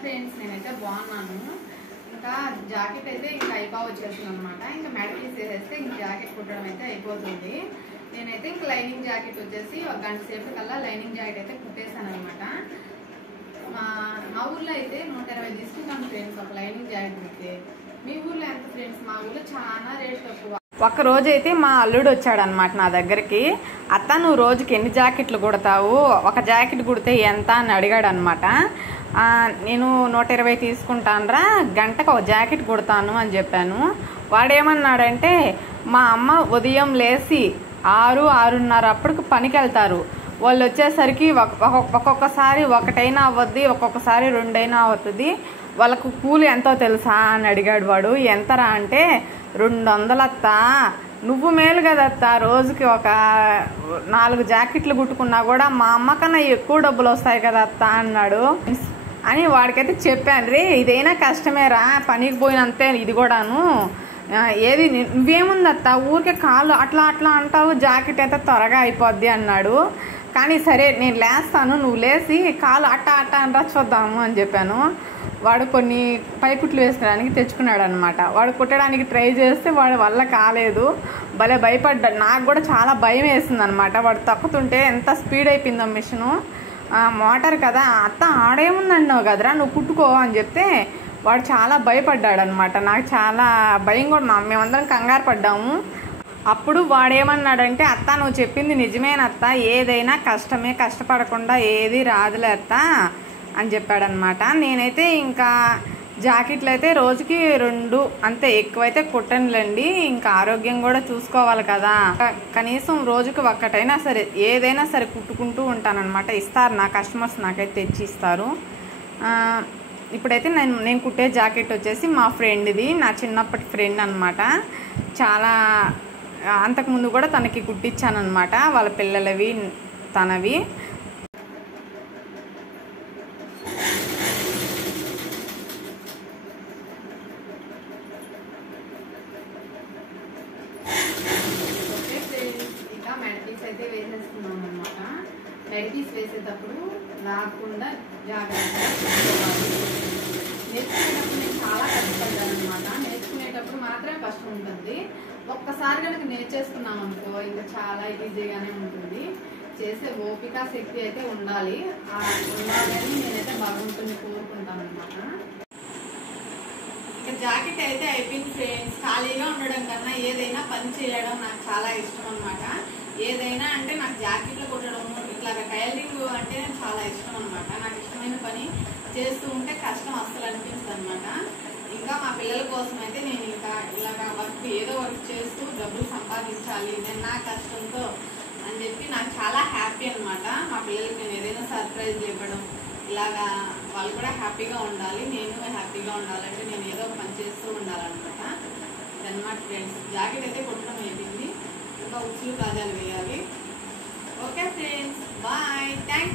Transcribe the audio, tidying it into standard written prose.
Friends నేనైతే బాగున్నాను. ఇంకా జాకెట్ అయితే ఇంకా అయిపోవచ్చేసింది అనమాట. ఇంకా మెడ తీసేస్తే ఇంక జాకెట్ కుట్టడం అయితే అయిపోతుంది. నేనైతే ఇంక లైనింగ్ జాకెట్ వచ్చేసి ఒక గంట సేపు కల్లా లైనింగ్ జాకెట్ అయితే కుట్టేశాను అనమాట. మా ఊర్లో అయితే 120 తీసుకుంటాను ఫ్రెండ్స్ ఒక లైనింగ్ జాకెట్ అయితే. మీ ఊర్లో ఎంత ఫ్రెండ్స్? మా ఊర్లో చాలా రేట్ తక్కువ. ఒక రోజు అయితే మా అల్లుడు వచ్చాడనమాట నా దగ్గరికి. అత్త నువ్వు రోజుకి ఎన్ని జాకెట్లు కుడతావు, ఒక జాకెట్ కుడితే ఎంత అని అడిగాడు అనమాట. నేను 120 తీసుకుంటానురా, గంటకు ఒక జాకెట్ కుడతాను అని చెప్పాను. వాడేమన్నాడంటే మా అమ్మ ఉదయం లేచి 6-6:30 అప్పటికి పనికి వెళ్తారు. వాళ్ళు వచ్చేసరికి ఒక్కొక్కసారి ఒకటైనా అవ్వద్ది, ఒక్కొక్కసారి 2 అయినా అవుతుంది. వాళ్ళకు కూలి ఎంతో తెలుసా అని అడిగాడు వాడు. ఎంతరా అంటే 200 అత్త. నువ్వు మేలు కదత్త, రోజుకి ఒక 4 జాకెట్లు కుట్టుకున్నా కూడా మా అమ్మ కన్నా ఎక్కువ డబ్బులు వస్తాయి కదా అత్త అన్నాడు. అని వాడికైతే చెప్పాను రే, ఇదైనా కష్టమేరా, పనికి పోయినంతే ఇది కూడాను. ఏది నువ్వేముందత్త ఊరికే కాళ్ళు అట్లా అట్లా అంటావు, జాకెట్ అయితే త్వరగా అయిపోద్ది అన్నాడు. కానీ సరే నేను లేస్తాను, నువ్వు లేచి కాలు అట్ట అట్ట అంటా చూద్దాము అని చెప్పాను. వాడు కొన్ని పైకుట్లు వేసుకోవడానికి తెచ్చుకున్నాడు అనమాట. వాడు కుట్టడానికి ట్రై చేస్తే వాడి వల్ల కాలేదు, భలే భయపడ్డాడు. నాకు కూడా చాలా భయం వేసింది అనమాట. వాడు తక్కుతుంటే ఎంత స్పీడ్ అయిపోయిందో మిషను. మోటార్ కదా అత్త ఆడేముందన్నావు కదరా నువ్వు కుట్టుకో అని చెప్తే వాడు చాలా భయపడ్డాడు అనమాట. నాకు చాలా భయం కూడా, మేమందరం కంగారు పడ్డాము. అప్పుడు వాడేమన్నాడంటే అత్త నువ్వు చెప్పింది నిజమేనత్త, ఏదైనా కష్టమే, కష్టపడకుండా ఏది రాదులే అత్త అని చెప్పాడనమాట. నేనైతే ఇంకా జాకెట్లు అయితే రోజుకి 2 అంతే, ఎక్కువైతే కుట్టనులేండి. ఇంకా ఆరోగ్యం కూడా చూసుకోవాలి కదా, కనీసం రోజుకి ఒక్కటైనా సరే ఏదైనా సరే కుట్టుకుంటూ ఉంటానన్నమాట. ఇస్తారు నా కస్టమర్స్, నాకైతే తెచ్చి ఇస్తారు. ఇప్పుడైతే నేను కుట్టే జాకెట్ వచ్చేసి మా ఫ్రెండ్ది, నా చిన్నప్పటి ఫ్రెండ్ అనమాట. చాలా అంతకుముందు కూడా తనకి కుట్టించాను అనమాట, వాళ్ళ పిల్లలవి తనవి. ఇంకా మెడపీస్ అయితే వేసేస్తున్నాం అనమాట. మెడపీస్ వేసేటప్పుడు రాకుండా జాగ్రత్తగా నేర్చుకునేటప్పుడు నేను చాలా కష్టపడ్డాను అనమాట. నేర్చుకునేటప్పుడు మాత్రమే కష్టం ఉంటుంది. ఒక్కసారి కనుక నేర్చేసుకున్నాం అనుకో ఇంకా చాలా ఈజీగానే ఉంటుంది. చేసే ఓపిక శక్తి అయితే ఉండాలి. ఉండాలని నేనైతే భగవంతుని కోరుకుంటాను అనమాట. ఇంకా జాకెట్ అయితే అయిపోయింది ఫ్రెండ్స్. ఖాళీగా ఉండడం కన్నా ఏదైనా పని చేయడం నాకు చాలా ఇష్టం అనమాట. ఏదైనా అంటే నాకు జాకెట్లు కుట్టడం, ఇట్లా టైలరింగ్ అంటే చాలా ఇష్టం అనమాట. నాకు ఇష్టమైన పని చేస్తూ ఉంటే కష్టం అస్సలు అనిపిస్తుంది అనమాట. ఇంకా మా పిల్లల కోసం అయితే నేను ఇంకా ఇలాగా ఏదో వర్క్ చేస్తూ డబ్బులు సంపాదించాలి నేను నా కష్టంతో అని చెప్పి నాకు చాలా హ్యాపీ అనమాట. మా పిల్లలకి నేను ఏదైనా సర్ప్రైజ్ ఇవ్వడం, ఇలాగా వాళ్ళు కూడా హ్యాపీగా ఉండాలి, నేను హ్యాపీగా ఉండాలంటే నేను ఏదో పని చేస్తూ ఉండాలన్నమాట. ఇదన్నమాట ఫ్రెండ్స్. జాకెట్ అయితే కుట్టడం అయిపోయింది, ఇంకా ఉచ్చులు కాజాలు వేయాలి. Okay friends, bye, thanks.